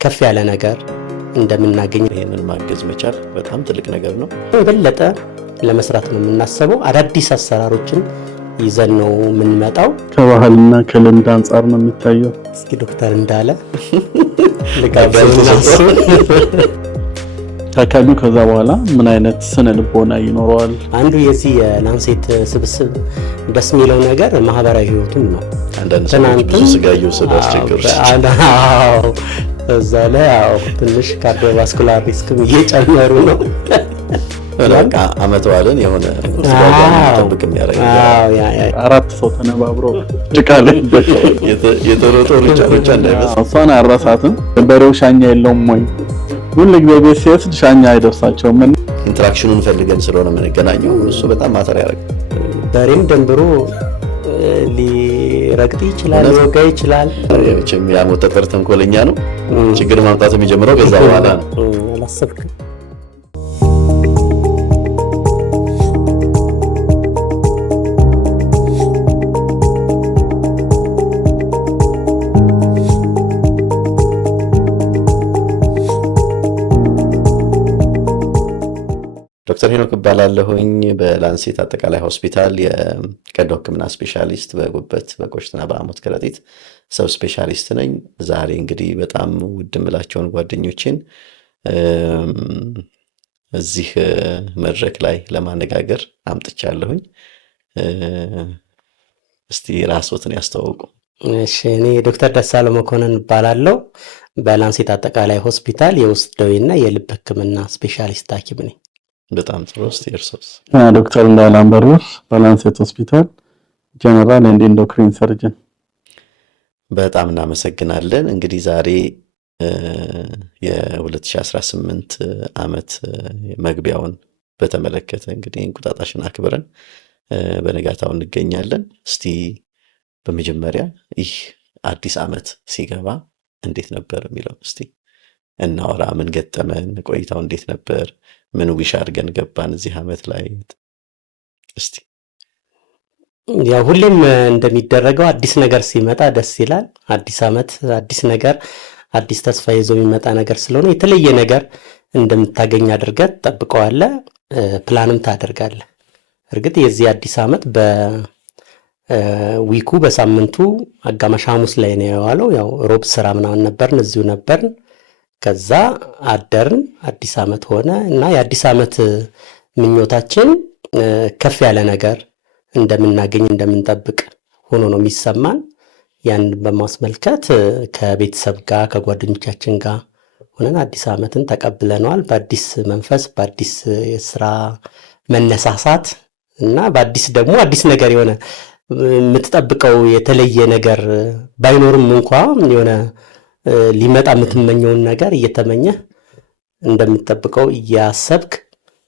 ከፍ ያለ ነገር እንደምናገኝ ይሄንን ማገዝ መቻል በጣም ትልቅ ነገር ነው። የበለጠ ለመስራት ነው የምናስበው። አዳዲስ አሰራሮችን ይዘን ነው የምንመጣው። ከባህልና ከልምድ አንፃር ነው የሚታየው። እስኪ ዶክተር እንዳለ ልጋበዝናሱ ታካሚ ከዛ በኋላ ምን አይነት ስነ ልቦና ይኖረዋል? አንዱ የዚህ የላንሴት ስብስብ ደስ የሚለው ነገር ማህበራዊ ህይወቱም ነው። አንዳንድ ሰዎች ብዙ ስጋ እየወሰዱ አስቸገሩ። እዛ ላይ ትንሽ ካርዲዮቫስኩላር ሪስክም እየጨመሩ ነው። በቃ አመት ዋለን የሆነ ተብቅ የሚያደርግ አራት ሰው ተነባብሮ ጭቃ ላይ የተሮጦ ሩጫ እንዳይመስል እሷን አራሳትም። በሬው ሻኛ የለውም ወይ? ሁሉ ጊዜ ቤት ሲወስድ ሻኛ አይደርሳቸውም። ኢንተራክሽኑን ፈልገን ስለሆነ የምንገናኘው እሱ በጣም ማተር ያደርጋል። በሬም ደንብሮ ሊረግጥ ይችላል፣ ሊወጋ ይችላል። መቼም ያሞት ጠጠር ተንኮለኛ ነው። ችግር ማምጣት የሚጀምረው ከዛ በኋላ ነው። አላሰብክም? ዶክተር ሄኖክ እባላለሁኝ በላንሴት አጠቃላይ ሆስፒታል የቀዶ ሕክምና ስፔሻሊስት በጉበት በቆሽትና በሐሞት ከረጢት ሰብ ስፔሻሊስት ነኝ። ዛሬ እንግዲህ በጣም ውድ የምላቸውን ጓደኞቼን እዚህ መድረክ ላይ ለማነጋገር አምጥቻለሁኝ። እስቲ ራስዎትን ያስተዋውቁ። እሺ፣ እኔ ዶክተር ደሳለኝ መኮንን እባላለሁ በላንሴት አጠቃላይ ሆስፒታል የውስጥ ደዌና የልብ ሕክምና ስፔሻሊስት ሐኪም ነኝ። በጣም ጥሩ። እስቲ እርሶስ? ዶክተር እንዳለ አንበርበር በላንሴት ሆስፒታል ጀነራል ኤንድ ኢንዶክሪን ሰርጀን። በጣም እናመሰግናለን። እንግዲህ ዛሬ የ2018 ዓመት መግቢያውን በተመለከተ እንግዲህ እንቁጣጣሽን አክብረን በነጋታው እንገኛለን። እስቲ በመጀመሪያ ይህ አዲስ ዓመት ሲገባ እንዴት ነበር የሚለው እስቲ እናወራ። ምን ገጠመን? ቆይታው እንዴት ነበር? ምን ዊሽ አድርገን ገባን እዚህ ዓመት ላይ? እስቲ ያው ሁሌም እንደሚደረገው አዲስ ነገር ሲመጣ ደስ ይላል። አዲስ ዓመት አዲስ ነገር፣ አዲስ ተስፋ ይዞ የሚመጣ ነገር ስለሆነ የተለየ ነገር እንደምታገኝ አድርገህ ትጠብቀዋለህ፣ ፕላንም ታደርጋለህ። እርግጥ የዚህ አዲስ ዓመት በዊኩ በሳምንቱ አጋማሽ ሐሙስ ላይ ነው የዋለው። ያው ሮብ ስራ ምናምን ነበርን፣ እዚሁ ነበርን። ከዛ አደርን፣ አዲስ ዓመት ሆነ እና የአዲስ ዓመት ምኞታችን ከፍ ያለ ነገር እንደምናገኝ እንደምንጠብቅ ሆኖ ነው የሚሰማን። ያን በማስመልከት ከቤተሰብ ጋር ከጓደኞቻችን ጋር ሆነን አዲስ ዓመትን ተቀብለነዋል። በአዲስ መንፈስ፣ በአዲስ የስራ መነሳሳት እና በአዲስ ደግሞ አዲስ ነገር የሆነ የምትጠብቀው የተለየ ነገር ባይኖርም እንኳ የሆነ ሊመጣ የምትመኘውን ነገር እየተመኘህ እንደምትጠብቀው እያሰብክ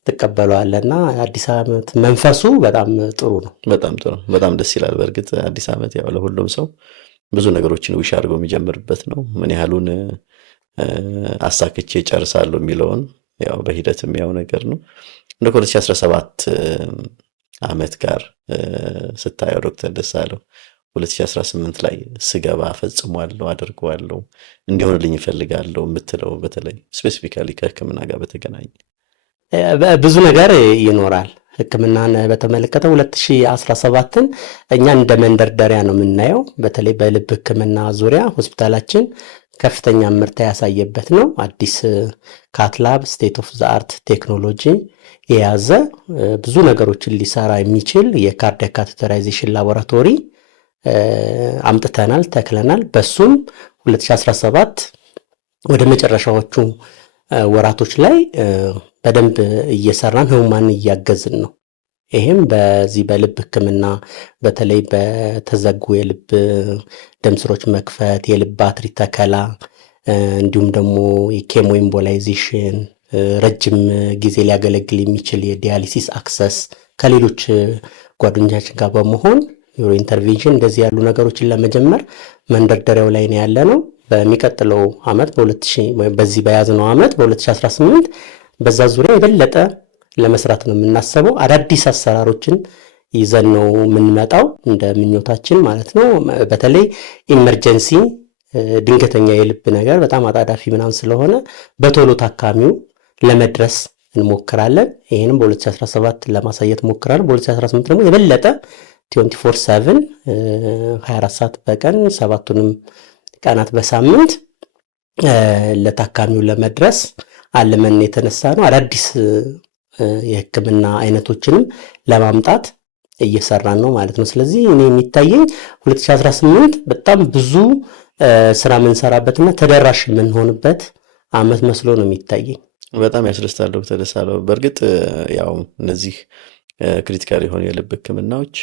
ትቀበለዋለና አዲስ ዓመት መንፈሱ በጣም ጥሩ ነው። በጣም ጥሩ፣ በጣም ደስ ይላል። በእርግጥ አዲስ ዓመት ያው ለሁሉም ሰው ብዙ ነገሮችን ዊሽ አድርጎ የሚጀምርበት ነው። ምን ያህሉን አሳክቼ ጨርሳለሁ የሚለውን ያው በሂደት የሚያው ነገር ነው። እንደ 2017 ዓመት ጋር ስታየው ዶክተር ደሳለኝ 2018 ላይ ስገባ ፈጽሟለሁ፣ አድርገዋለሁ፣ እንዲሆንልኝ እፈልጋለሁ የምትለው በተለይ ስፔሲፊካሊ ከሕክምና ጋር በተገናኘ ብዙ ነገር ይኖራል። ሕክምናን በተመለከተ 2017ን እኛ እንደ መንደርደሪያ ነው የምናየው። በተለይ በልብ ሕክምና ዙሪያ ሆስፒታላችን ከፍተኛ ምርታ ያሳየበት ነው። አዲስ ካትላብ ስቴት ኦፍ ዘ አርት ቴክኖሎጂ የያዘ ብዙ ነገሮችን ሊሰራ የሚችል የካርዲያክ ካቴተራይዜሽን ላቦራቶሪ አምጥተናል፣ ተክለናል። በሱም 2017 ወደ መጨረሻዎቹ ወራቶች ላይ በደንብ እየሰራን ህሙማን እያገዝን ነው። ይሄም በዚህ በልብ ሕክምና በተለይ በተዘጉ የልብ ደም ስሮች መክፈት፣ የልብ ባትሪ ተከላ፣ እንዲሁም ደግሞ የኬሞ ኤምቦላይዜሽን፣ ረጅም ጊዜ ሊያገለግል የሚችል የዲያሊሲስ አክሰስ ከሌሎች ጓደኞቻችን ጋር በመሆን ኒውሮ ኢንተርቬንሽን እንደዚህ ያሉ ነገሮችን ለመጀመር መንደርደሪያው ላይ ነው ያለ ነው። በሚቀጥለው ዓመት በዚህ በያዝነው ዓመት በ2018 በዛ ዙሪያ የበለጠ ለመስራት ነው የምናስበው። አዳዲስ አሰራሮችን ይዘን ነው የምንመጣው እንደ ምኞታችን ማለት ነው። በተለይ ኢመርጀንሲ ድንገተኛ የልብ ነገር በጣም አጣዳፊ ምናምን ስለሆነ በቶሎ ታካሚው ለመድረስ እንሞክራለን። ይሄንም በ2017 ለማሳየት ሞክራለን። በ2018 ደግሞ የበለጠ 24/7 24 ሰዓት በቀን 7ቱንም ቀናት በሳምንት ለታካሚው ለመድረስ አለመን የተነሳ ነው። አዳዲስ የህክምና አይነቶችንም ለማምጣት እየሰራን ነው ማለት ነው። ስለዚህ እኔ የሚታየኝ 2018 በጣም ብዙ ስራ የምንሰራበትና ተደራሽ የምንሆንበት አመት መስሎ ነው የሚታየኝ። በጣም ያስደስታል ዶክተር ደሳለው። በእርግጥ ያው እነዚህ ክሪቲካል የሆኑ የልብ ህክምናዎች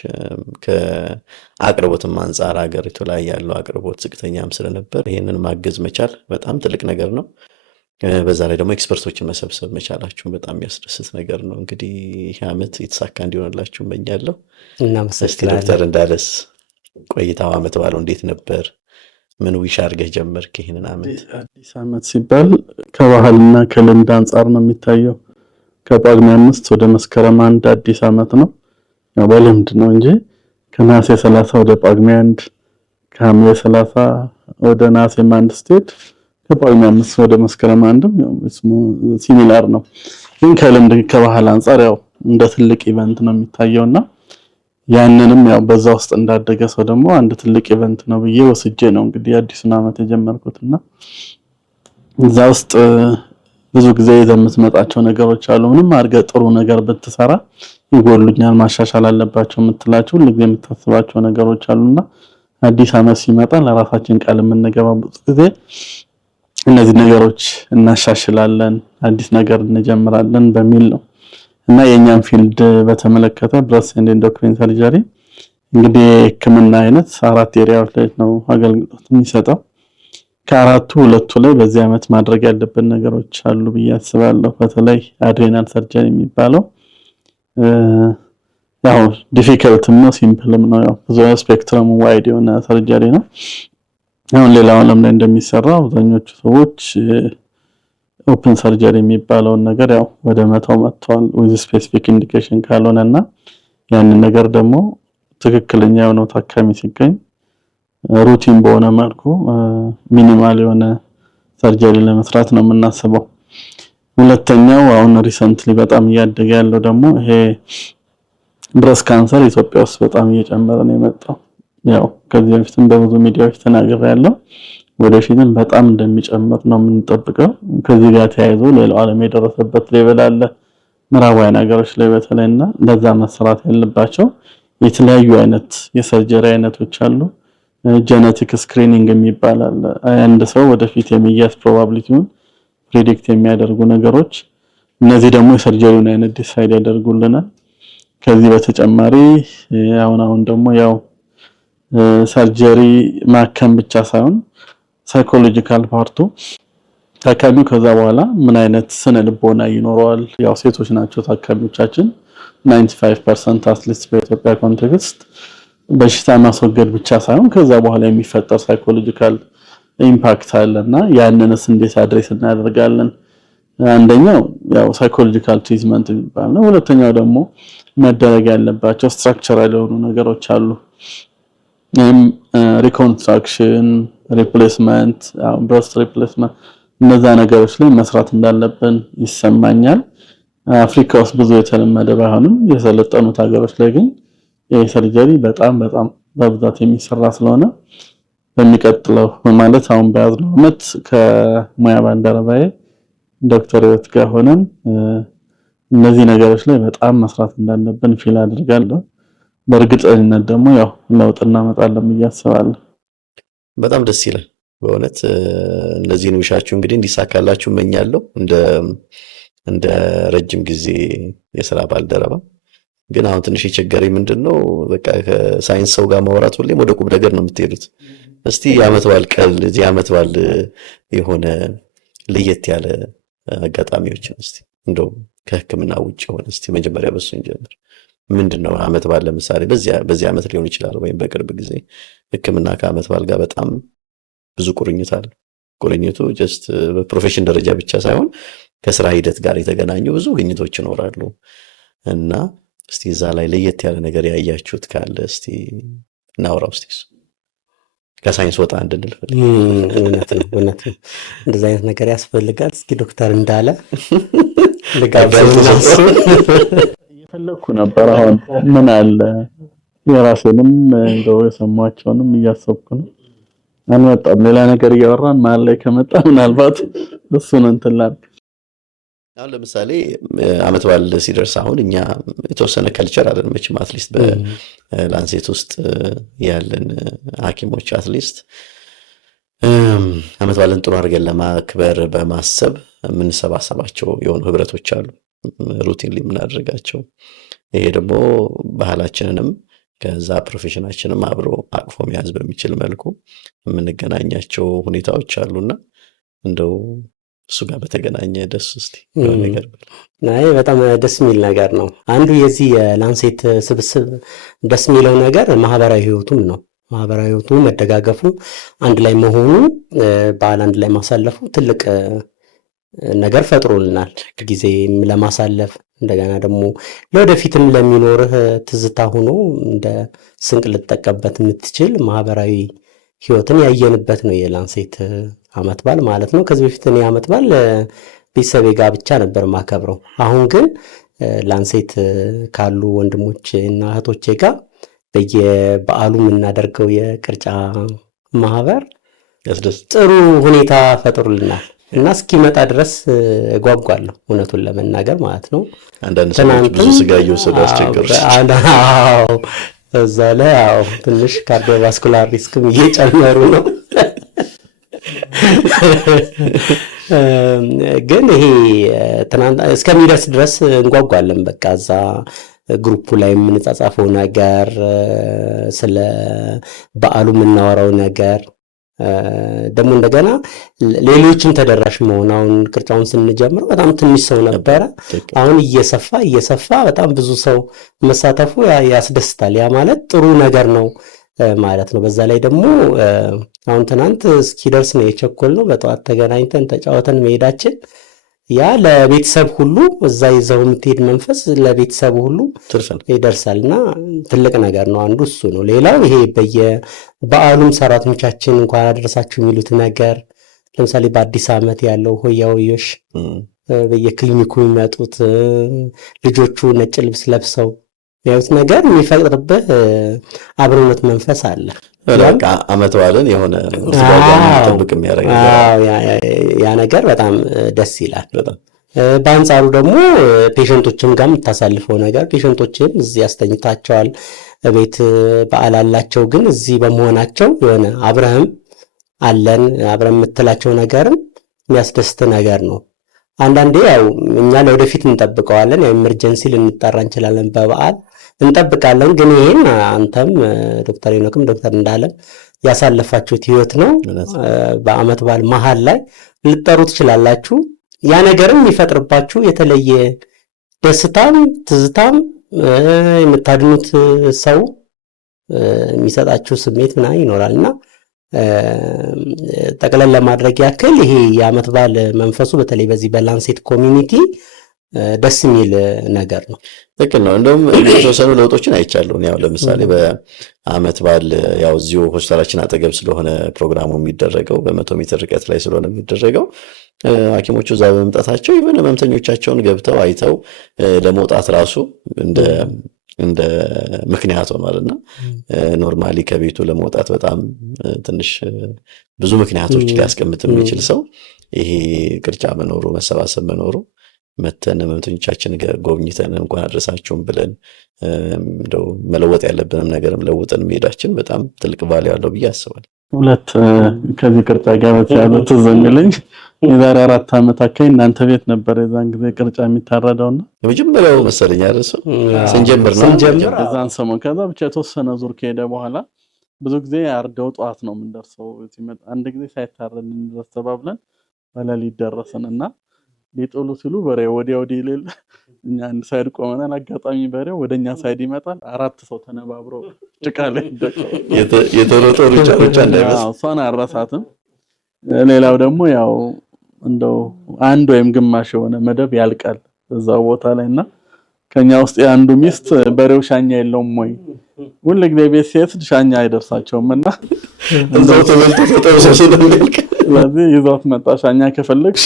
ከአቅርቦትም አንጻር ሀገሪቱ ላይ ያለው አቅርቦት ዝቅተኛም ስለነበር ይህንን ማገዝ መቻል በጣም ትልቅ ነገር ነው። በዛ ላይ ደግሞ ኤክስፐርቶችን መሰብሰብ መቻላችሁ በጣም የሚያስደስት ነገር ነው። እንግዲህ ይህ ዓመት የተሳካ እንዲሆንላችሁ እመኛለሁ። እስቲ ዶክተር እንዳለስ ቆይታው ዓመት ባለው እንዴት ነበር? ምን ዊሽ አድርገህ ጀመርክ ይህንን ዓመት? አዲስ ዓመት ሲባል ከባህልና ከልምድ አንጻር ነው የሚታየው። ከጳጉሜ 5 ወደ መስከረም 1 አዲስ ዓመት ነው። ያው በልምድ ነው እንጂ ከነሐሴ 30 ወደ ጳጉሜ 1 ከሐምሌ 30 ወደ ነሐሴ 1 ስትሄድ ከጳጉሜ 5 ወደ መስከረም 1ም ያው ሲሚላር ነው። ግን ከልምድ ከባህል አንጻር ያው እንደ ትልቅ ኢቨንት ነው የሚታየውና ያንንም ያው በዛ ውስጥ እንዳደገ ሰው ደግሞ አንድ ትልቅ ኢቨንት ነው ብዬ ወስጄ ነው እንግዲህ አዲሱን ዓመት የጀመርኩትና እዛ ውስጥ ብዙ ጊዜ የምትመጣቸው ነገሮች አሉ። ምንም አድርገህ ጥሩ ነገር ብትሰራ ይጎሉኛል፣ ማሻሻል አለባቸው የምትላቸው ሁልጊዜ የምታስባቸው ነገሮች አሉና አዲስ ዓመት ሲመጣ ለራሳችን ቃል የምንገባበት ጊዜ እነዚህ ነገሮች እናሻሽላለን፣ አዲስ ነገር እንጀምራለን በሚል ነው። እና የኛን ፊልድ በተመለከተ ብሬስት ኤንድ ኢንዶክሪን ሰርጀሪ እንግዲህ የህክምና አይነት 4 ኤሪያዎች ላይ ነው አገልግሎት የሚሰጠው። ከአራቱ 2ቱ ላይ በዚህ ዓመት ማድረግ ያለብን ነገሮች አሉ ብዬ አስባለሁ። በተለይ አድሬናል ሰርጀሪ የሚባለው ያው ዲፊከልትም ነው ሲምፕልም ነው። ያው ብዙ ስፔክትረሙ ዋይድ የሆነ ሰርጀሪ ነው። አሁን ሌላው ዓለም ላይ እንደሚሰራው አብዛኞቹ ሰዎች ኦፕን ሰርጀሪ የሚባለውን ነገር ያው ወደ መተው መጥተዋል with specific indication ካልሆነና ያንን ነገር ደግሞ ትክክለኛ የሆነው ታካሚ ሲገኝ ሩቲን በሆነ መልኩ ሚኒማል የሆነ ሰርጀሪ ለመስራት ነው የምናስበው። ሁለተኛው አሁን ሪሰንትሊ በጣም እያደገ ያለው ደግሞ ይሄ ብሬስት ካንሰር ኢትዮጵያ ውስጥ በጣም እየጨመረ ነው የመጣው። ያው ከዚህ በፊትም በብዙ ሚዲያዎች ተናግሬያለሁ። ወደፊትም በጣም እንደሚጨምር ነው የምንጠብቀው። ከዚህ ጋር ተያይዞ ሌላው ዓለም የደረሰበት ሌቭል አለ ምዕራባውያን ሀገሮች ላይ በተለይና ለዛ መስራት ያለባቸው የተለያዩ አይነት የሰርጀሪ አይነቶች አሉ። ጄኔቲክ ስክሪኒንግ የሚባል አለ። አንድ ሰው ወደፊት የሚያዝ ፕሮባቢሊቲውን ፕሬዲክት የሚያደርጉ ነገሮች፣ እነዚህ ደግሞ የሰርጀሪውን አይነት ዲሳይድ ያደርጉልናል። ከዚህ በተጨማሪ አሁን ደግሞ ያው ሰርጀሪ ማከም ብቻ ሳይሆን ሳይኮሎጂካል ፓርቱ ታካሚው ከዛ በኋላ ምን አይነት ስነ ልቦና ይኖረዋል። ያው ሴቶች ናቸው ታካሚዎቻችን 95% አትሊስት በኢትዮጵያ ኮንቴክስት በሽታ ማስወገድ ብቻ ሳይሆን ከዛ በኋላ የሚፈጠር ሳይኮሎጂካል ኢምፓክት አለና ያንንስ እንዴት አድሬስ እናደርጋለን? አንደኛው ያው ሳይኮሎጂካል ትሪትመንት የሚባል ነው። ሁለተኛው ደግሞ መደረግ ያለባቸው ስትራክቸራል የሆኑ ነገሮች አሉ። ሪኮንስትራክሽን፣ ሪፕሌስመንት፣ ብሬስት ሪፕሌስመንት እነዛ ነገሮች ላይ መስራት እንዳለብን ይሰማኛል። አፍሪካ ውስጥ ብዙ የተለመደ ባይሆንም የሰለጠኑት ሀገሮች ላይ ግን የሰርጀሪ በጣም በብዛት የሚሰራ ስለሆነ በሚቀጥለው ማለት አሁን በያዝነው ዓመት ከሙያ ባልደረባዬ ዶክተር ህይወት ጋር ሆነን እነዚህ ነገሮች ላይ በጣም መስራት እንዳለብን ፊል አድርጋለሁ። በእርግጠኝነት ደግሞ ያው ለውጥ እናመጣለን ብዬ አስባለሁ። በጣም ደስ ይላል በእውነት እነዚህን ውሻችሁ እንግዲህ እንዲሳካላችሁ እመኛለሁ። እንደ ረጅም ጊዜ የሥራ ባልደረባ ግን አሁን ትንሽ የቸገረኝ ምንድነው በቃ ከሳይንስ ሰው ጋር ማውራት ሁሌም ወደ ቁም ነገር ነው የምትሄዱት። እስቲ የዓመት በዓል ቀን እዚህ ዓመት በዓል የሆነ ለየት ያለ አጋጣሚዎችን እስቲ እንደው ከህክምና ውጭ ሆነ እስቲ መጀመሪያ በሱ እንጀምር። ምንድነው ዓመት በዓል ለምሳሌ በዚህ ዓመት ሊሆን ይችላል ወይም በቅርብ ጊዜ ህክምና ከዓመት በዓል ጋር በጣም ብዙ ቁርኝት አለ። ቁርኝቱ ጀስት በፕሮፌሽን ደረጃ ብቻ ሳይሆን ከስራ ሂደት ጋር የተገናኙ ብዙ ግኝቶች ይኖራሉ እና እስቲ እዛ ላይ ለየት ያለ ነገር ያያችሁት ካለ እስቲ እናውራው እስቲ። ከሳይንስ ወጣ እንድንል እውነት ነው። እንደዚህ አይነት ነገር ያስፈልጋል። እስኪ ዶክተር እንዳለ ልጋብዘውና እየፈለኩ ነበር። አሁን ምን አለ የራሴንም እንደው የሰማቸውንም እያሰብኩ ነው። አንወጣም ሌላ ነገር እያወራን መሀል ላይ ከመጣ ምናልባት እሱን እንትን ላድርግ። አሁን ለምሳሌ አመት በዓል ሲደርስ አሁን እኛ የተወሰነ ከልቸር አለን መቼም አትሊስት በላንሴት ውስጥ ያለን ሐኪሞች አትሊስት አመት በዓልን ጥሩ አድርገን ለማክበር በማሰብ የምንሰባሰባቸው የሆኑ ህብረቶች አሉ፣ ሩቲንሊ የምናደርጋቸው። ይሄ ደግሞ ባህላችንንም ከዛ ፕሮፌሽናችንም አብሮ አቅፎ መያዝ በሚችል መልኩ የምንገናኛቸው ሁኔታዎች አሉና እንደው እሱ ጋር በተገናኘ ደስ እስቲ ነገር ናይ በጣም ደስ የሚል ነገር ነው። አንዱ የዚህ የላንሴት ስብስብ ደስ የሚለው ነገር ማህበራዊ ህይወቱም ነው። ማህበራዊ ህይወቱ መደጋገፉ፣ አንድ ላይ መሆኑ፣ በዓል አንድ ላይ ማሳለፉ ትልቅ ነገር ፈጥሮልናል። ጊዜም ለማሳለፍ እንደገና ደግሞ ለወደፊትም ለሚኖርህ ትዝታ ሆኖ እንደ ስንቅ ልትጠቀምበት የምትችል ማህበራዊ ህይወትን ያየንበት ነው የላንሴት አመት በዓል ማለት ነው። ከዚህ በፊት እኔ አመት በዓል ቤተሰቤ ጋር ብቻ ነበር ማከብረው። አሁን ግን ላንሴት ካሉ ወንድሞቼ እና እህቶቼ ጋር በየበዓሉ የምናደርገው የቅርጫ ማህበር ጥሩ ሁኔታ ፈጥሮልናል እና እስኪመጣ ድረስ እጓጓለሁ እውነቱን ለመናገር ማለት ነው። አንዳንድ ሰዎች ብዙ ስጋ እየወሰዱ አስቸገሩት። እዛ ላይ ያው ትንሽ ካርዲዮቫስኩላር ሪስክም እየጨመሩ ነው። ግን ይሄ ትናንት እስከሚደርስ ድረስ እንጓጓለን። በቃ እዛ ግሩፑ ላይ የምንጻጻፈው ነገር፣ ስለ በዓሉ የምናወራው ነገር ደግሞ እንደገና ሌሎችም ተደራሽ መሆን። አሁን ቅርጫውን ስንጀምረው በጣም ትንሽ ሰው ነበረ። አሁን እየሰፋ በጣም ብዙ ሰው መሳተፉ ያስደስታል። ያ ማለት ጥሩ ነገር ነው ማለት ነው። በዛ ላይ ደግሞ አሁን ትናንት እስኪደርስ ነው የቸኮልነው። በጠዋት ተገናኝተን ተጫወተን መሄዳችን ያ ለቤተሰብ ሁሉ እዛ ይዘው የምትሄድ መንፈስ ለቤተሰብ ሁሉ ይደርሳልና ትልቅ ነገር ነው። አንዱ እሱ ነው። ሌላው ይሄ በየበዓሉም ሰራተኞቻችን እንኳን አደረሳችሁ የሚሉት ነገር፣ ለምሳሌ በአዲስ ዓመት ያለው ሆያ ሆዮሽ በየክሊኒኩ የሚመጡት ልጆቹ ነጭ ልብስ ለብሰው ያዩት ነገር የሚፈቅድብህ አብሮነት መንፈስ አለ። በቃ አመት በዓልን የሆነ ጥብቅ የሚያደርግ ያ ነገር በጣም ደስ ይላል። በአንጻሩ ደግሞ ፔሸንቶችም ጋር የምታሳልፈው ነገር፣ ፔሸንቶችም እዚህ ያስተኝታቸዋል፣ ቤት በዓል አላቸው፣ ግን እዚህ በመሆናቸው የሆነ አብረህም አለን አብረን የምትላቸው ነገርም የሚያስደስት ነገር ነው። አንዳንዴ ያው እኛ ለወደፊት እንጠብቀዋለን፣ ያው ኢመርጀንሲ ልንጠራ እንችላለን፣ በበዓል እንጠብቃለን። ግን ይሄን አንተም ዶክተር ሄኖክም ዶክተር እንዳለም ያሳለፋችሁት ህይወት ነው። በአመት በዓል መሀል ላይ ልጠሩ ትችላላችሁ። ያ ነገርም የሚፈጥርባችሁ የተለየ ደስታም ትዝታም የምታድኑት ሰው የሚሰጣችሁ ስሜት ምናምን ይኖራልና ጠቅለል ለማድረግ ያክል ይሄ የአመት በዓል መንፈሱ በተለይ በዚህ በላንሴት ኮሚኒቲ ደስ የሚል ነገር ነው። ልክ ነው። እንደውም የተወሰኑ ለውጦችን አይቻለሁ። ያው ለምሳሌ በአመት በዓል ያው እዚሁ ሆስፒታላችን አጠገብ ስለሆነ ፕሮግራሙ የሚደረገው በ100 ሜትር ርቀት ላይ ስለሆነ የሚደረገው ሐኪሞቹ እዛ በመምጣታቸው ይበነ ህመምተኞቻቸውን ገብተው አይተው ለመውጣት ራሱ እንደ ምክንያት ሆኗልና ኖርማሊ ከቤቱ ለመውጣት በጣም ትንሽ ብዙ ምክንያቶች ሊያስቀምጥ የሚችል ሰው ይሄ ቅርጫ መኖሩ መሰባሰብ መኖሩ መተን ህመምተኞቻችን ጎብኝተን እንኳን አድረሳችሁም ብለን እንደው መለወጥ ያለብንም ነገርም ለውጠን መሄዳችን በጣም ትልቅ ቫልዩ ያለው ብዬ አስባለሁ። ሁለት ከዚህ ቅርጫ ጋር በተያያዘ ትዝ የሚለኝ የዛሬ 4 ዓመት አካባቢ እናንተ ቤት ነበር የዛን ጊዜ ቅርጫ የሚታረደውና የመጀመሪያው መሰለኝ አይደል ስንጀምር እዛን ሰሞን ከዛ ብቻ የተወሰነ ዙር ከሄደ በኋላ ብዙ ጊዜ አርደው ጠዋት ነው የምንደርሰው። ሲመጣ አንድ ጊዜ ሳይታረድ እንደርስ ተባብለን በሌሊት ደረስንና ሊጥሉ ሲሉ በሬ ወዲያው ይሌለ እኛ አንድ ሳይድ ቆመናል። አጋጣሚ በሬው ወደኛ ሳይድ ይመጣል። 4 ሰው ተነባብሮ ጭቃ ላይ የተሮጦ ሩጫ እንዳይመስል እሷን አረሳትም። ሌላው ደግሞ ያው እንደው አንድ ወይም ግማሽ የሆነ መደብ ያልቃል እዛው ቦታ ላይና ከኛ ውስጥ የአንዱ ሚስት በሬው ሻኛ የለውም ወይ ሁሉ ጊዜ ቤት ሲሄድ ሻኛ አይደርሳቸውምና እዛው ተበልቶ ተጠብሶ ስለሚልክ ስለዚህ ይዞት መጣ። ሻኛ ከፈለግሽ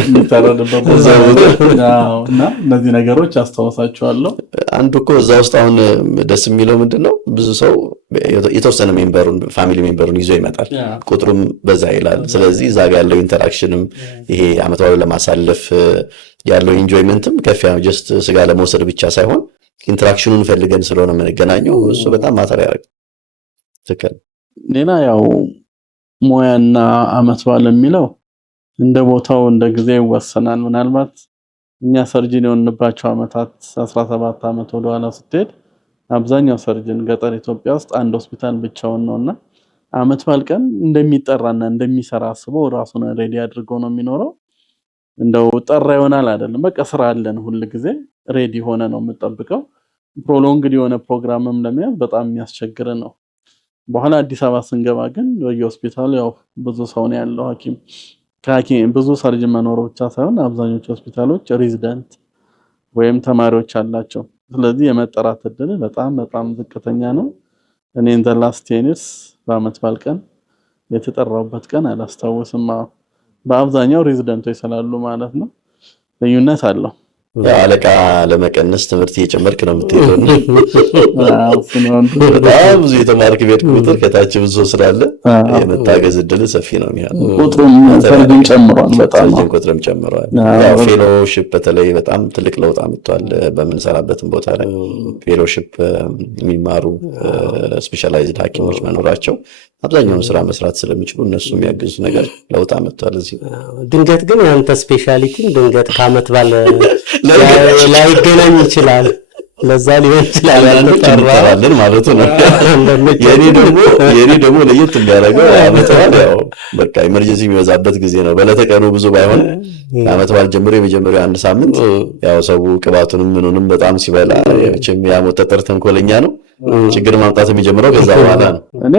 የሚታረድበት እና እነዚህ ነገሮች አስተዋውሳቸዋለሁ። አንዱ እኮ እዛ ውስጥ አሁን ደስ የሚለው ምንድነው ብዙ ሰው የተወሰነ ፋሚሊ ሜምበሩን ይዞ ይመጣል፣ ቁጥሩም በዛ ይላል። ስለዚህ እዛ ጋር ያለው ኢንተራክሽንም ይሄ ዓመት በዓሉን ለማሳለፍ ያለው ኢንጆይመንትም ከፍ ያለው ጀስት ስጋ ለመውሰድ ብቻ ሳይሆን ኢንተራክሽኑን ፈልገን ስለሆነ የምንገናኘው እሱ በጣም ማተር ያደርጋል። ትክክል። ሌላ ያው ሙያና ዓመት በዓል የሚለው እንደ ቦታው እንደ ጊዜ ይወሰናል። ምናልባት እኛ ሰርጅን የሆንባቸው ዓመታት 17 ዓመት ወደ ኋላ ስትሄድ አብዛኛው ሰርጅን ገጠር ኢትዮጵያ ውስጥ አንድ ሆስፒታል ብቻውን ነውና ዓመት በዓል ቀን እንደሚጠራና እንደሚሰራ አስበው ራሱን ሬዲ አድርጎ ነው የሚኖረው። እንደው ጠራ ይሆናል አይደለም፣ በቃ ስራ አለን ሁሉ ጊዜ ሬዲ ሆነ ነው የምጠብቀው። ፕሮሎንግድ የሆነ ፕሮግራምም ለመያዝ በጣም የሚያስቸግር ነው። በኋላ አዲስ አበባ ስንገባ ግን በየሆስፒታሉ ያው ብዙ ሰው ነው ያለው። ሐኪም ብዙ ሰርጅን መኖር ብቻ ሳይሆን አብዛኞቹ ሆስፒታሎች ሬዚደንት ወይም ተማሪዎች አላቸው። ስለዚህ የመጠራት እድል በጣም በጣም ዝቅተኛ ነው። እኔ እንደ ላስት ቴኒስ በዓመት በዓል ቀን የተጠራውበት ቀን አላስታውስም። በአብዛኛው ሬዚደንቶች ስላሉ ማለት ነው። ልዩነት አለው። አለቃ ለመቀነስ ትምህርት እየጨመርክ ነው የምትሄደው። በጣም ብዙ የተማርክ ቤት ቁጥር ከታች ብዙ ስላለ የመታገዝ እድል ሰፊ ነው የሚሆነው። ቁጥሩም ሰርጅን ጨምሯል፣ በጣም ቁጥርም ጨምሯል። ያው ፌሎሺፕ በተለይ በጣም ትልቅ ለውጥ አምጥቷል። በምንሰራበትም ቦታ ላይ ፌሎሺፕ የሚማሩ ስፔሻላይዝድ ሐኪሞች መኖራቸው አብዛኛውን ስራ መስራት ስለሚችሉ እነሱ የሚያግዙ ነገር ለውጥ አመጣል። እዚህ ድንገት ግን ያንተ ስፔሻሊቲን ድንገት ከዓመት በዓል ላይገናኝ ይችላል። ለዛ ሊሆን ይችላል አንተራለን ማለት ነው። የኔ ደግሞ ለየት እንዲያደርገው ዓመት በዓል ያው በቃ ኢመርጀንሲ የሚበዛበት ጊዜ ነው። በለተቀኑ ብዙ ባይሆን ዓመት በዓል ጀምሮ የመጀመሪያው አንድ ሳምንት ያው ሰው ቅባቱንም ምኑንም በጣም ሲበላ እቺም ያሞተጠር ተንኮለኛ ነው። ችግር ማምጣት የሚጀምረው ከዛ በኋላ ነው። እኔ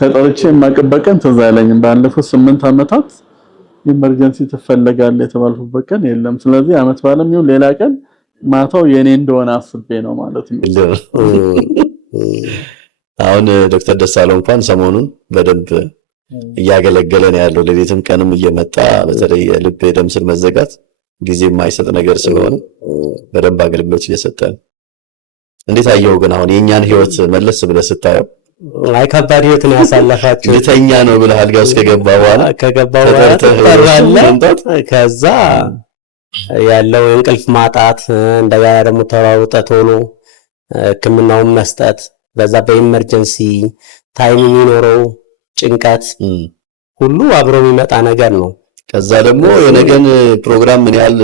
ተጠርቼ የማቀበል ቀን ትዝ አይለኝም። ባለፉት 8 ዓመታት ኢመርጀንሲ ትፈልጋለህ የተባልኩበት ቀን የለም። ስለዚህ ዓመት በዓልም ይሁን ሌላ ቀን ማታው የኔ እንደሆነ አስቤ ነው ማለት ነው። አሁን ዶክተር ደሳለው እንኳን ሰሞኑን በደንብ እያገለገለ ነው ያለው። ሌሊትም ቀንም እየመጣ በተለይ የልብ የደም ስር መዘጋት ጊዜ የማይሰጥ ነገር ስለሆነ በደንብ አገልግሎት እየሰጠ ነው። እንዴት አየው ግን አሁን የኛን ህይወት መለስ ብለህ ስታየው? አይ ከባድ ህይወት ነው ያሳለፋችሁ። ልተኛ ነው ብለህ አልጋ ውስጥ ከገባ በኋላ ተጠራለህ። ከዛ ያለው እንቅልፍ ማጣት እንደገና ደግሞ ተሯሩጠህ ቶሎ ሕክምናውን መስጠት በዛ በኢመርጀንሲ ታይም የሚኖረው ጭንቀት ሁሉ አብሮ የሚመጣ ነገር ነው። ከዛ ደግሞ የነገን ፕሮግራም ምን ያህል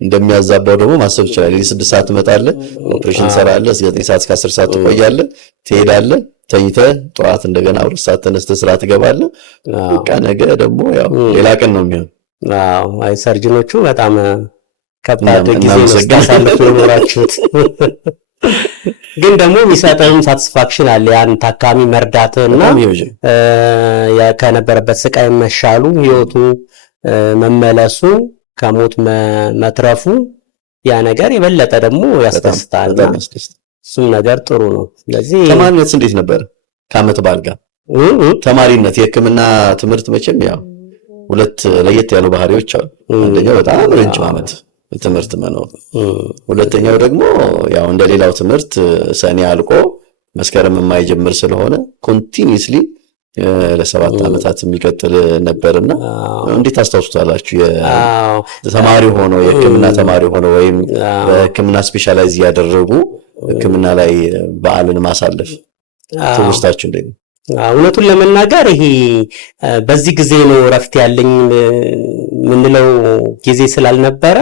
እንደሚያዛባው ደግሞ ማሰብ ይችላል። 6 ሰዓት ትመጣለህ፣ ኦፕሬሽን ትሰራለህ፣ 9 ሰዓት እስከ 10 ሰዓት ትቆያለህ፣ ትሄዳለህ፣ ተኝተህ ጠዋት እንደገና 2 ሰዓት ተነስተህ ስራ ትገባለህ። በቃ ነገ ደግሞ ያው ሌላ ቀን ነው የሚሆነው። አዎ አይ ሰርጅኖቹ በጣም ከባድ ጊዜ ነው ስታሳልፉ የኖራችሁት። ግን ደግሞ የሚሰጥህም ሳቲስፋክሽን አለ። ያን ታካሚ መርዳትና ከነበረበት ስቃይ መሻሉ፣ ህይወቱ መመለሱ፣ ከሞት መትረፉ ያ ነገር የበለጠ ደግሞ ያስደስታል። እሱም ነገር ጥሩ ነው። ስለዚህ ተማሪነት እንዴት ነበር? ከዓመት በዓል ጋር ተማሪነት የሕክምና ትምህርት መቼም ያው ሁለት ለየት ያሉ ባህሪዎች አሉ። አንደኛው በጣም ረጅም ዓመት ትምህርት መኖር፣ ሁለተኛው ደግሞ ያው እንደሌላው ትምህርት ሰኔ አልቆ መስከረም የማይጀምር ስለሆነ ኮንቲኒዩስሊ ለ7 ዓመታት የሚቀጥል ነበርና እንዴት አስተዋውሱታላችሁ? ተማሪ ሆኖ የሕክምና ተማሪ ሆኖ ወይም በሕክምና ስፔሻላይዝ ያደረጉ ሕክምና ላይ በዓልን ማሳለፍ ትውስታችሁ እንዴት ነው? እውነቱን ለመናገር ይሄ በዚህ ጊዜ ነው እረፍት ያለኝ ምንለው ጊዜ ስላልነበረ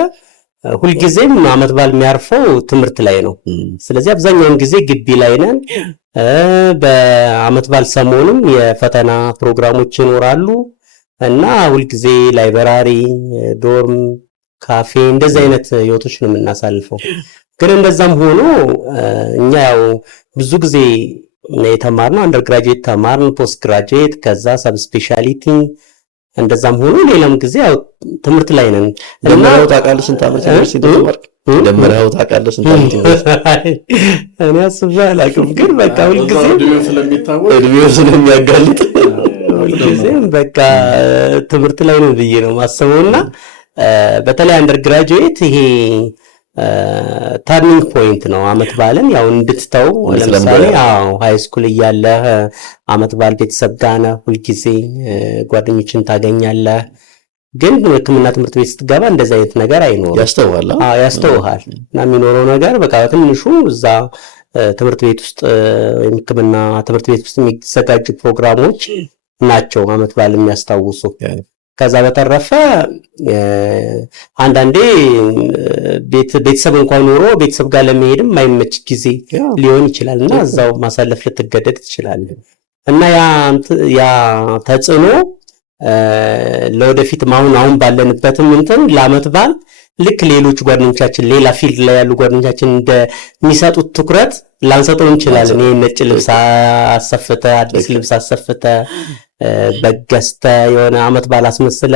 ሁልጊዜም ዓመት በዓል የሚያርፈው ትምህርት ላይ ነው። ስለዚህ አብዛኛውን ጊዜ ግቢ ላይ ነን። በዓመት በዓል ሰሞንም የፈተና ፕሮግራሞች ይኖራሉ እና ሁልጊዜ ላይብራሪ፣ ዶርም፣ ካፌ እንደዚህ አይነት ህይወቶች ነው የምናሳልፈው። ግን እንደዛም ሆኖ እኛ ያው ብዙ ጊዜ የተማርነው አንደርግራጁዌት ተማርን፣ ፖስት ግራጁዌት፣ ከዛ ሰብ ስፔሻሊቲ እንደዛም ሆኖ ሌላም ጊዜ ያው ትምህርት ላይ ነን። እንደማው ታውቃለህ ስንት ዓመት ዩኒቨርሲቲ ተማርክ? ደምረው ታውቃለህ? ስንት ዓመት ይመስል እኔ አስቤ አላውቅም፣ ግን በቃ ሁልጊዜ እድሜው ስለሚያጋልጥ ሁልጊዜም በቃ ትምህርት ላይ ነው ብዬ ነው ማስበውና በተለይ አንደር ግራጁዌት ይሄ ተርኒንግ ፖይንት ነው። አመት በዓልን ያው እንድትተው ለምሳሌ ሃይ ስኩል እያለ አመት በዓል ቤተሰብ ጋር ነህ፣ ሁልጊዜ ጓደኞችን ታገኛለህ። ግን ሕክምና ትምህርት ቤት ስትገባ እንደዚህ አይነት ነገር አይኖርም። ያስተውሃል እና የሚኖረው ነገር በቃ ትንሹ እዛ ትምህርት ቤት ውስጥ ወይም ሕክምና ትምህርት ቤት ውስጥ የሚዘጋጁ ፕሮግራሞች ናቸው አመት በዓል የሚያስታውሱ። ከዛ በተረፈ አንዳንዴ ቤተሰብ እንኳን ኖሮ ቤተሰብ ጋር ለመሄድም የማይመች ጊዜ ሊሆን ይችላል እና እዛው ማሳለፍ ልትገደድ ትችላለህ እና ያ ተጽዕኖ ለወደፊት አሁን ባለንበትም እንትን ለአመት በዓል ልክ ሌሎች ጓደኞቻችን ሌላ ፊልድ ላይ ያሉ ጓደኞቻችን እንደሚሰጡት ትኩረት ላንሰጠው እንችላለን። ይሄ ነጭ ልብስ አሰፍተ አዲስ ልብስ አሰፍተ በገስተ የሆነ አመት በዓል አስመስለ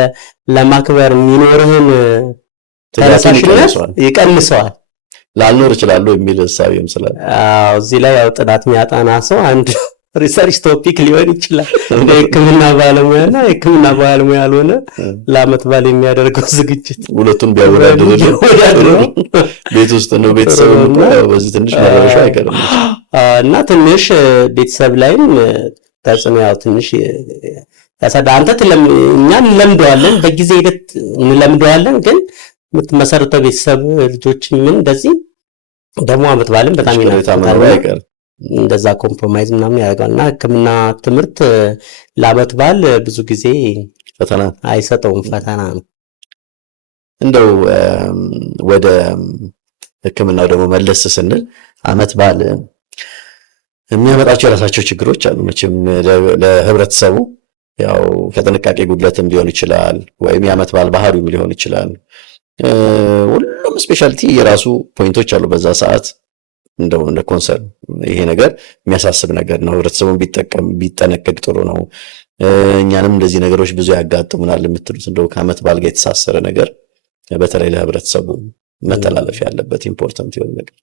ለማክበር የሚኖርህን ተነሳሽነት ይቀንሰዋል። ላልኖር እችላለሁ የሚል ሐሳብም ስላለ እዚህ ላይ ያው ጥናት የሚያጠና ሰው አንድ ሪሰርች ቶፒክ ሊሆን ይችላል። እንደ ሕክምና ባለሙያና ሕክምና ባለሙያ ያልሆነ ለአመት በዓል የሚያደርገው ዝግጅት ሁለቱን ቢያወዳድሩ ቤት ውስጥ ነው ቤተሰብ በዚህ ትንሽ መረበሻ አይቀርም እና ትንሽ ቤተሰብ ላይም ተጽዕኖ ያው ትንሽ ያሳዳ አንተ እኛ እንለምደዋለን፣ በጊዜ ሂደት እንለምደዋለን። ግን የምትመሰርተው ቤተሰብ ልጆች ምን እንደዚህ ደግሞ አመት በዓልም በጣም ይናፍቃል። እንደዛ ኮምፕሮማይዝ ምናምን ያደርጋል እና ሕክምና ትምህርት ለአመት በዓል ብዙ ጊዜ ፈተና አይሰጠውም፣ ፈተና ነው። እንደው ወደ ሕክምናው ደግሞ መለስ ስንል አመት በዓል የሚያመጣቸው የራሳቸው ችግሮች አሉ። መቼም ለህብረተሰቡ ያው ከጥንቃቄ ጉድለትም ሊሆን ይችላል፣ ወይም የአመት በዓል ባህሪውም ሊሆን ይችላል። ሁሉም ስፔሻሊቲ የራሱ ፖይንቶች አሉ በዛ ሰዓት እንደው እንደ ኮንሰርን ይሄ ነገር የሚያሳስብ ነገር ነው። ህብረተሰቡን ቢጠነቀቅ ጥሩ ነው። እኛንም እንደዚህ ነገሮች ብዙ ያጋጥሙናል የምትሉት እንደው ከአመት በዓል ጋር የተሳሰረ ነገር በተለይ ለህብረተሰቡ መተላለፍ ያለበት ኢምፖርታንት የሆነ ነገር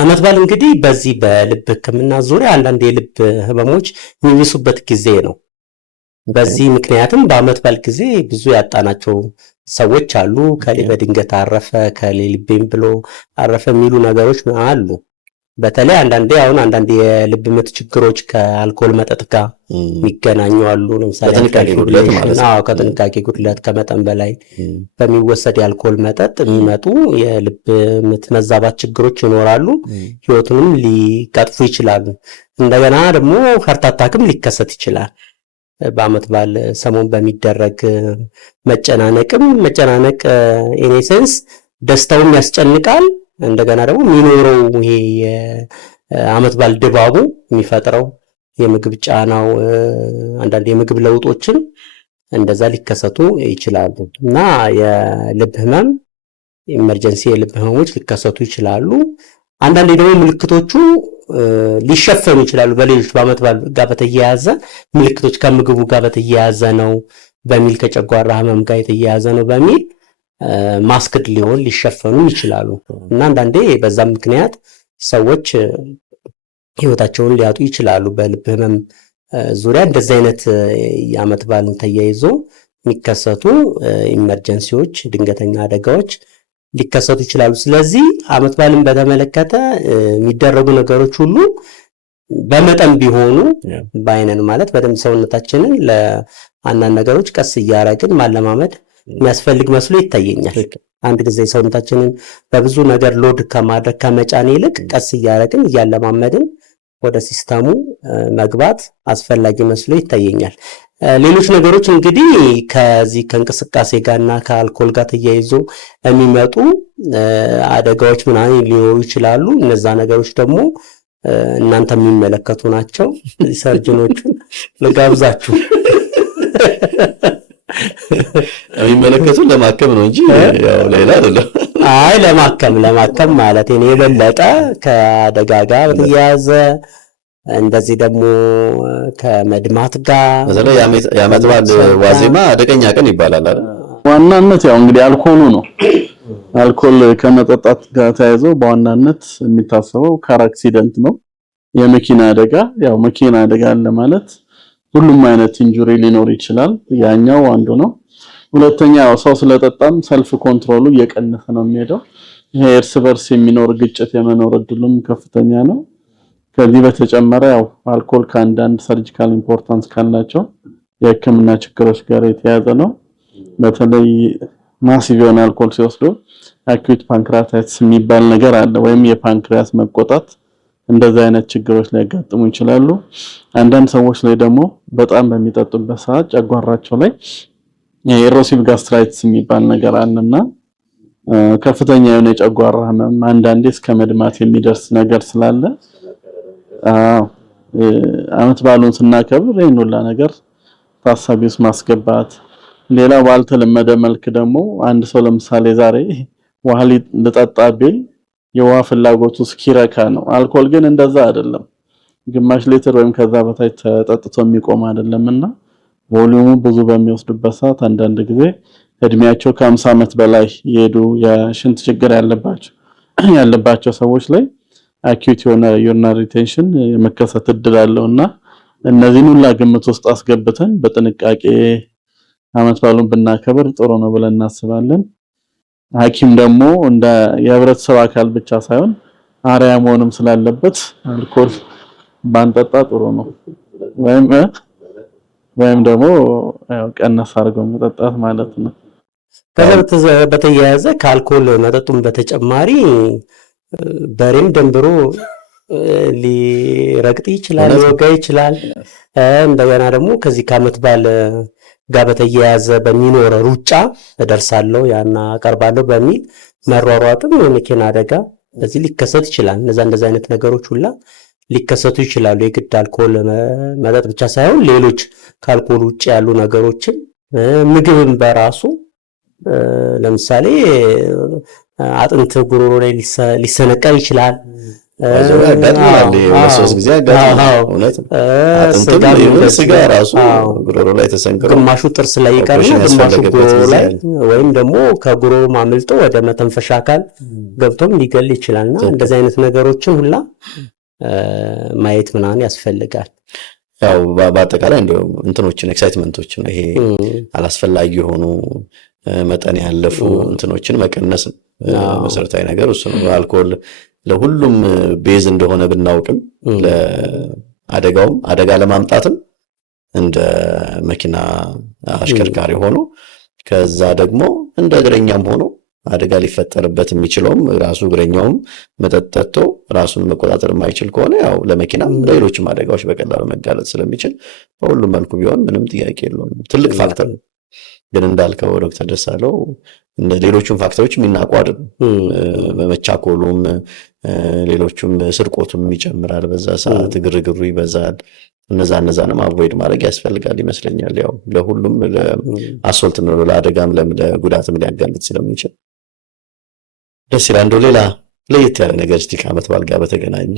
አመት በዓል እንግዲህ በዚህ በልብ ሕክምና ዙሪያ አንዳንድ የልብ ህመሞች የሚብሱበት ጊዜ ነው። በዚህ ምክንያትም በአመት በዓል ጊዜ ብዙ ያጣናቸው ሰዎች አሉ። ከሌ በድንገት አረፈ፣ ከሌ ልቤም ብሎ አረፈ የሚሉ ነገሮች አሉ። በተለይ አንዳንድ የልብ ምት ችግሮች ከአልኮል መጠጥ ጋር የሚገናኙ አሉ። ለምሳሌ ከጥንቃቄ ጉድለት ከመጠን በላይ በሚወሰድ የአልኮል መጠጥ የሚመጡ የልብ ምት መዛባት ችግሮች ይኖራሉ። ህይወቱንም ሊቀጥፉ ይችላሉ። እንደገና ደግሞ ሃርት አታክም ሊከሰት ይችላል። በአመት በዓል ሰሞን በሚደረግ መጨናነቅ ኢኔሴንስ ደስታውም ያስጨንቃል። እንደገና ደግሞ የሚኖረው ይሄ የአመት በዓል ድባቡ የሚፈጥረው የምግብ ጫናው አንዳንድ የምግብ ለውጦችን እንደዛ ሊከሰቱ ይችላሉ እና የልብ ህመም ኢመርጀንሲ የልብ ህመሞች ሊከሰቱ ይችላሉ። አንዳንዴ ደግሞ ምልክቶቹ ሊሸፈኑ ይችላሉ በሌሎች በአመት በዓል ጋር በተያያዘ ምልክቶች ከምግቡ ጋር በተያያዘ ነው በሚል ከጨጓራ ህመም ጋር የተያያዘ ነው በሚል ማስክድ ሊሸፈኑ ይችላሉ እና አንዳንዴ በዛም ምክንያት ሰዎች ህይወታቸውን ሊያጡ ይችላሉ። በልብ ህመም ዙሪያ እንደዚህ አይነት የአመት በዓልን ተያይዞ የሚከሰቱ ኢመርጀንሲዎች፣ ድንገተኛ አደጋዎች ሊከሰቱ ይችላሉ። ስለዚህ አመት በዓልን በተመለከተ የሚደረጉ ነገሮች ሁሉ በመጠን ቢሆኑ ባይነን ማለት በደንብ ሰውነታችንን ለአንዳንድ ነገሮች ቀስ እያረግን ማለማመድ የሚያስፈልግ መስሎ ይታየኛል። አንድ ጊዜ ሰውነታችንን በብዙ ነገር ሎድ ከማድረግ ከመጫን ይልቅ ቀስ እያረግን እያለማመድን ወደ ሲስተሙ መግባት አስፈላጊ መስሎ ይታየኛል። ሌሎች ነገሮች እንግዲህ ከዚህ ከእንቅስቃሴ ጋርና ከአልኮል ጋር ተያይዞ የሚመጡ አደጋዎች ምናምን ሊኖሩ ይችላሉ። እነዛ ነገሮች ደግሞ እናንተ የሚመለከቱ ናቸው። ሰርጅኖቹን ልጋብዛችሁ። የሚመለከቱን ለማከም ነው እንጂ ያው ሌላ አይደለም። አይ ለማከም ማለት እኔ የበለጠ ከአደጋ ጋር በተያያዘ እንደዚህ ደግሞ ከመድማት ጋር በተለይ የዓመት በዓል ዋዜማ አደገኛ ቀን ይባላል አይደል? ዋናነት ያው እንግዲህ አልኮሉ ነው። አልኮል ከመጠጣት ጋር ተያይዞ በዋናነት የሚታሰበው ካር አክሲደንት ነው፣ የመኪና አደጋ። ያው መኪና አደጋ አለ ማለት ሁሉም አይነት ኢንጁሪ ሊኖር ይችላል፣ ያኛው አንዱ ነው። ሁለተኛ ያው ሰው ስለጠጣም ሰልፍ ኮንትሮሉ እየቀነሰ ነው የሚሄደው። ይሄ እርስ በርስ የሚኖር ግጭት የመኖር እድሉም ከፍተኛ ነው። ከዚህ በተጨማሪ ያው አልኮል ከአንዳንድ ሰርጂካል ኢምፖርታንስ ካላቸው የሕክምና ችግሮች ጋር የተያያዘ ነው። በተለይ ማሲቭ የሆነ አልኮል ሲወስዱ አኪዩት ፓንክሪያታይተስ የሚባል ነገር አለ፣ ወይም የፓንክሪያስ መቆጣት። እንደዚህ አይነት ችግሮች ሊያጋጥሙ ይችላሉ። አንዳንድ ሰዎች ላይ ደግሞ በጣም በሚጠጡበት ሰዓት ጨጓራቸው ላይ የኤሮሲቭ ጋስትራይትስ የሚባል ነገር አለና ከፍተኛ የሆነ የጨጓራ ህመም አንዳንዴ እስከ መድማት የሚደርስ ነገር ስላለ አመት በዓሉን ስናከብር ይሄን ሁላ ነገር ታሳቢ ውስጥ ማስገባት። ሌላው ባልተለመደ መልክ ደግሞ አንድ ሰው ለምሳሌ ዛሬ ውሃ ልጠጣ ቢል የውሃ ፍላጎቱ እስኪረካ ነው። አልኮል ግን እንደዛ አይደለም። ግማሽ ሊትር ወይም ከዛ በታች ተጠጥቶ የሚቆም አይደለምና ቮሊዩሙ ብዙ በሚወስድበት ሰዓት አንዳንድ ጊዜ እድሜያቸው ከ50 ዓመት በላይ የሄዱ የሽንት ችግር ያለባቸው ሰዎች ላይ አኪዩት የሆነ ዩሪናሪ ሪቴንሽን የመከሰት እድል አለውና እነዚህን ሁላ ግምት ውስጥ አስገብተን በጥንቃቄ አመት በዓሉን ብናከብር ጥሩ ነው ብለን እናስባለን። ሐኪም ደግሞ እንደ የህብረተሰብ አካል ብቻ ሳይሆን አርአያ መሆንም ስላለበት አልኮል ባንጠጣ ጥሩ ነው። ወይም ደግሞ ያው ቀነስ አድርገው መጠጣት ማለት ነው። ከዛ በተያያዘ ከአልኮል መጠጡም በተጨማሪ በሬም ደንብሮ ሊረግጥ ይችላል፣ ሊወጋ ይችላል። እንደገና ደግሞ ከዚህ ከዓመት በዓል ጋር በተያያዘ በሚኖር ሩጫ እደርሳለሁ ያና አቀርባለሁ በሚል መሯሯጥም የመኪና አደጋ በዚህ ሊከሰት ይችላል። እንደዛ አይነት ነገሮች ሁላ ሊከሰቱ ይችላሉ። የግድ አልኮል መጠጥ ብቻ ሳይሆን ሌሎች ከአልኮል ውጭ ያሉ ነገሮችን ምግብን በራሱ ለምሳሌ አጥንት ጉሮሮ ላይ ሊሰነቀር ይችላል። ስጋ ራሱ ጉሮሮ ላይ ተሰንክሮ ግማሹ ጥርስ ላይ ይቀርና ግማሹ ጉሮሮ ላይ ወይም ደግሞ ከጉሮሮ ማምልጦ ወደ መተንፈሻ አካል ገብቶም ሊገል ይችላልና እንደዚህ አይነት ነገሮችን ሁላ ማየት ምናምን ያስፈልጋል። ያው በአጠቃላይ እንደው እንትኖችን ኤክሳይትመንቶችን ይሄ አላስፈላጊ የሆኑ መጠን ያለፉ እንትኖችን መቀነስ መሰረታዊ ነገር እሱ ነው። አልኮል ለሁሉም ቤዝ እንደሆነ ብናውቅም ለአደጋውም አደጋ ለማምጣትም እንደ መኪና አሽከርካሪ ሆኖ ከዛ ደግሞ እንደ እግረኛም ሆኖ አደጋ ሊፈጠርበት የሚችለውም ራሱ እግረኛውም መጠጥ ጠጥቶ ራሱን መቆጣጠር የማይችል ከሆነ ያው ለመኪናም ለሌሎችም አደጋዎች በቀላሉ መጋለጥ ስለሚችል በሁሉም መልኩ ቢሆን ምንም ጥያቄ የለውም። ትልቅ ፋክተር ነው። ግን እንዳልከው ዶክተር ደሳለው እንደ ሌሎችም ፋክተሮች የሚናቁ አይደሉም። በመቻኮሉም ሌሎችም ስርቆቱም ይጨምራል። በዛ ሰዓት ግርግሩ ይበዛል። እነዛንም አቮይድ ማድረግ ያስፈልጋል ይመስለኛል። ያው ለሁሉም ለአሶልት ነው ለአደጋም ለጉዳትም ሊያጋልጥ ስለሚችል ደስ ይላል። እንደው ሌላ ለየት ያለ ነገር እስቲ ከዓመት በዓል ጋር በተገናኘ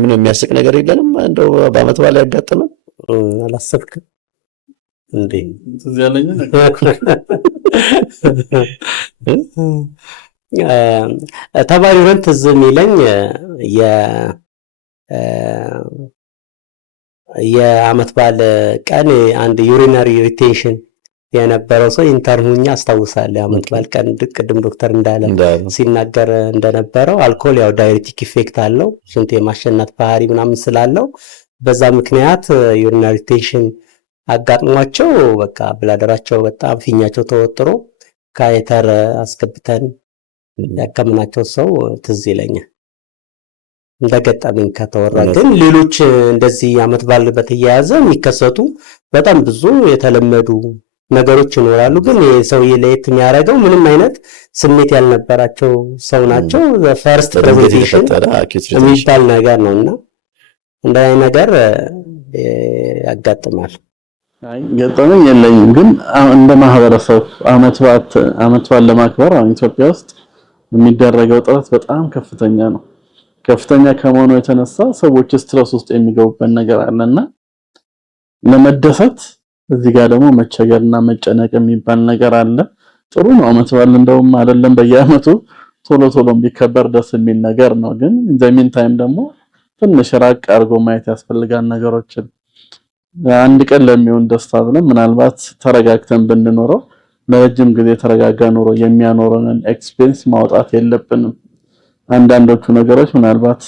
ምን የሚያስቅ ነገር የለንም? እንደው በዓመት በዓል ያጋጠመን አላሰብክም እንዴ? ትዝ ያለኝ ነገር ተማሪ ሆነን ትዝ የሚለኝ የዓመት በዓል ቀን አንድ ዩሪናሪ ሪቴንሽን የነበረው ሰው ኢንተርን ሆኜ አስታውሳለሁ። የዓመት በዓል ቀን ቅድም ዶክተር እንዳለ ሲናገር እንደነበረው አልኮል ያው ዳይሬቲክ ኢፌክት አለው፣ ሽንት የማሸናት ባህሪ ምናምን ስላለው በዛ ምክንያት ዩሪናሪ ሪቴንሽን አጋጥሟቸው በቃ ብላደራቸው በጣም ፊኛቸው ተወጥሮ ካየተር አስገብተን ያከምናቸው ሰው ትዝ ይለኛል እንደገጠመኝ ከተወራ። ግን ሌሎች እንደዚህ ዓመት በዓል በተያያዘ የሚከሰቱ በጣም ብዙ የተለመዱ ነገሮች ይኖራሉ። ግን የሰውዬ ለየት የሚያደርገው ምንም አይነት ስሜት ያልነበራቸው ሰው ናቸው። ፈርስት ፕሬዘንቴሽን የሚባል ነገር ነውና እንደ ነገር ያጋጥማል። ገጠመኝ የለኝም። ግን እንደ ማህበረሰብ ዓመት በዓል ለማክበር ኢትዮጵያ ውስጥ የሚደረገው ጥረት በጣም ከፍተኛ ነው። ከፍተኛ ከመሆኑ የተነሳ ሰዎች ስትረስ ውስጥ የሚገቡበት ነገር አለና ለመደሰት እዚህ ጋር ደግሞ መቸገርና መጨነቅ የሚባል ነገር አለ። ጥሩ ነው። ዓመት በዓል እንደውም አይደለም በየዓመቱ ቶሎ ቶሎ ቢከበር ደስ የሚል ነገር ነው። ግን ዘሚን ታይም ደግሞ ትንሽ ራቅ አድርጎ ማየት ያስፈልጋል ነገሮችን። አንድ ቀን ለሚሆን ደስታ ብለን ምናልባት ተረጋግተን ብንኖረው ለረጅም ጊዜ ተረጋጋ ኑሮ የሚያኖረንን ኤክስፔንስ ማውጣት የለብንም። አንዳንዶቹ ነገሮች ምናልባት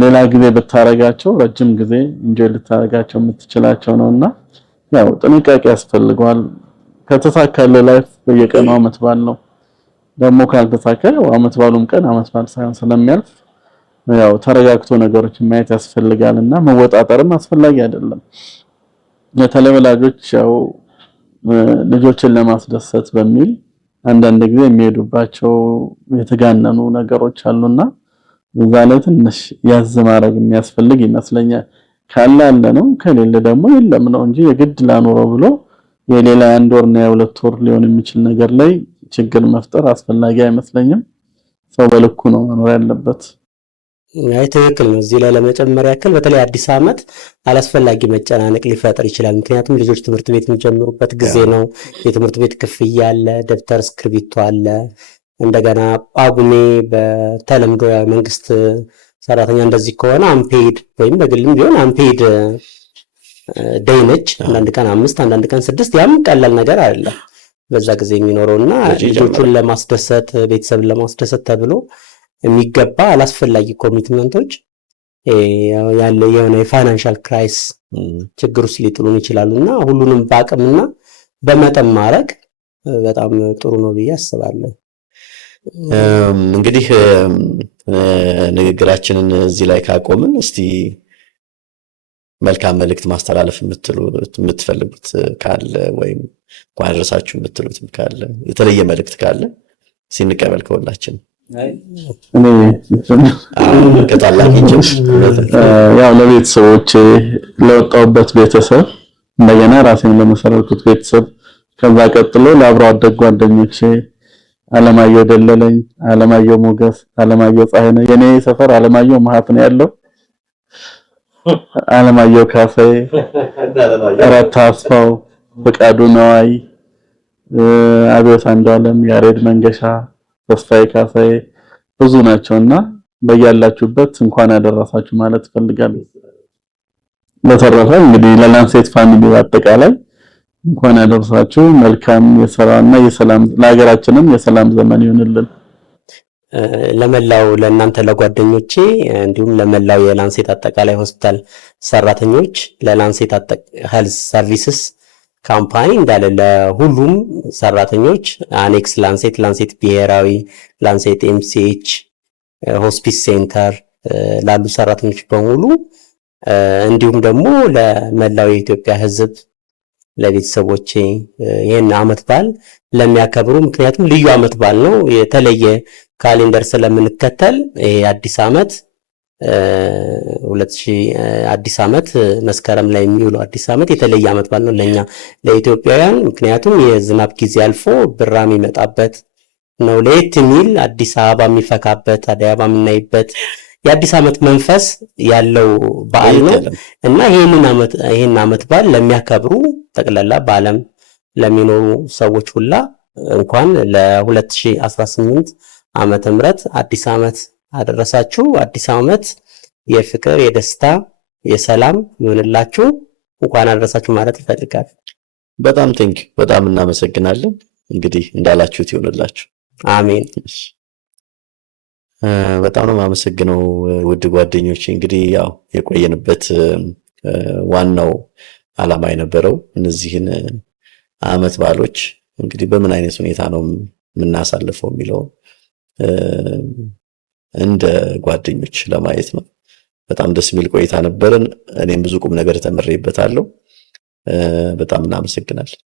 ሌላ ጊዜ ብታረጋቸው ረጅም ጊዜ ኢንጆይ ልታረጋቸው የምትችላቸው ነውና ያው ጥንቃቄ ያስፈልገዋል። ከተሳካለ ላይፍ በየቀኑ ዓመት በዓል ነው። ደግሞ ካልተሳካ ዓመት በዓሉም ቀን ዓመት በዓል ሳይሆን ስለሚያልፍ ያው ተረጋግቶ ነገሮችን ማየት ያስፈልጋልና መወጣጠርም አስፈላጊ አይደለም። በተለይ ወላጆች ያው ልጆችን ለማስደሰት በሚል አንዳንድ ጊዜ የሚሄዱባቸው የተጋነኑ ነገሮች አሉና እዛ ላይ ትንሽ ያዝ ማድረግ የሚያስፈልግ ይመስለኛል። ካለ አለ ነው፣ ከሌለ ደግሞ የለም ነው እንጂ የግድ ላኖረው ብሎ የሌላ አንድ ወርና የሁለት ወር ሊሆን የሚችል ነገር ላይ ችግር መፍጠር አስፈላጊ አይመስለኝም። ሰው በልኩ ነው መኖር ያለበት። አይ ትክክል ነው። እዚህ ላይ ለመጨመር ያክል በተለይ አዲስ ዓመት አላስፈላጊ መጨናነቅ ሊፈጥር ይችላል። ምክንያቱም ልጆች ትምህርት ቤት የሚጀምሩበት ጊዜ ነው። የትምህርት ቤት ክፍያ አለ፣ ደብተር እስክሪብቶ አለ። እንደገና ጳጉሜ በተለምዶ መንግስት ሰራተኛ እንደዚህ ከሆነ አንፔድ ወይም በግልም ቢሆን አንፔድ ዴይ ነች። አንዳንድ ቀን 5 አንዳንድ ቀን 6 ያም ቀላል ነገር አይደለም በዛ ጊዜ የሚኖረውና ልጆቹን ለማስደሰት ቤተሰብን ለማስደሰት ተብሎ የሚገባ አላስፈላጊ ኮሚትመንቶች ያለ የሆነ የፋይናንሻል ክራይስ ችግር ውስጥ ሊጥሉን ይችላሉና ሁሉንም በአቅምና በመጠን ማድረግ በጣም ጥሩ ነው ብዬ አስባለሁ። እንግዲህ ንግግራችንን እዚህ ላይ ካቆምን እስቲ መልካም መልእክት ማስተላለፍ የምትፈልጉት ካለ ወይም እንኳን አደረሳችሁ የምትሉት ካለ የተለየ መልእክት ካለ ሲንቀበል ከሁላችን ያው ለቤተሰቦቼ ለወጣሁበት ቤተሰብ እንደገና ራሴን ለመሰረቱት ቤተሰብ ከዛ ቀጥሎ ለአብሮ አደግ ጓደኞቼ አለማየሁ ደለለኝ፣ አለማየሁ ሞገስ፣ አለማየሁ ፀሐይነህ የኔ ሰፈር አለማየሁ መሀት ነው ያለው። አለማየሁ ካፌ፣ ረታ አስፋው፣ ፍቃዱ ነዋይ፣ አብዮት አንዱዓለም፣ ያሬድ መንገሻ፣ ተስፋዬ ካሳዬ ብዙ ናቸውና በያላችሁበት እንኳን አደረሳችሁ ማለት ፈልጋለሁ። በተረፈ እንግዲህ ለላንሴት ፋሚሊ በአጠቃላይ እንኳን አደረሳችሁ። መልካም የሰላምና የሰላም ለሀገራችንም የሰላም ዘመን ይሁንልን። ለመላው ለእናንተ ለጓደኞቼ እንዲሁም ለመላው የላንሴት አጠቃላይ ሆስፒታል ሰራተኞች ለላንሴት ሄልዝ ሰርቪስስ ካምፓኒ እንዳለ ለሁሉም ሰራተኞች አኔክስ ላንሴት፣ ላንሴት ብሔራዊ፣ ላንሴት ኤምሲኤች፣ ሆስፒስ ሴንተር ላሉ ሰራተኞች በሙሉ እንዲሁም ደግሞ ለመላው የኢትዮጵያ ሕዝብ ለቤተሰቦቼ ይሄን ዓመት በዓል ለሚያከብሩ ምክንያቱም ልዩ ዓመት በዓል ነው። የተለየ ካሌንደር ስለምንከተል ይሄ አዲስ ዓመት አዲስ ዓመት መስከረም ላይ የሚውለው አዲስ ዓመት የተለየ ዓመት በዓል ነው ለኛ ለኢትዮጵያውያን። ምክንያቱም የዝናብ ጊዜ አልፎ ብራ የሚመጣበት ነው። ለየት የሚል አዲስ አበባ የሚፈካበት አዲስ አበባ የምናይበት የአዲስ ዓመት መንፈስ ያለው በዓል ነው እና ይሄን ዓመት በዓል ለሚያከብሩ ጠቅላላ በዓለም ለሚኖሩ ሰዎች ሁላ እንኳን ለ2018 ዓመተ ምህረት አዲስ ዓመት አደረሳችሁ። አዲስ ዓመት የፍቅር፣ የደስታ፣ የሰላም ይሁንላችሁ። እንኳን አደረሳችሁ ማለት ይፈልጋል። በጣም በጣም እናመሰግናለን። እንግዲህ እንዳላችሁት ይሁንላችሁ። አሜን። በጣም ነው የማመሰግነው ውድ ጓደኞቼ። እንግዲህ ያው የቆየንበት ዋናው ዓላማ የነበረው እነዚህን ዓመት በዓሎች እንግዲህ በምን አይነት ሁኔታ ነው የምናሳልፈው የሚለው እንደ ጓደኞች ለማየት ነው። በጣም ደስ የሚል ቆይታ ነበረን። እኔም ብዙ ቁም ነገር ተመሬበታለሁ። በጣም እናመሰግናለን።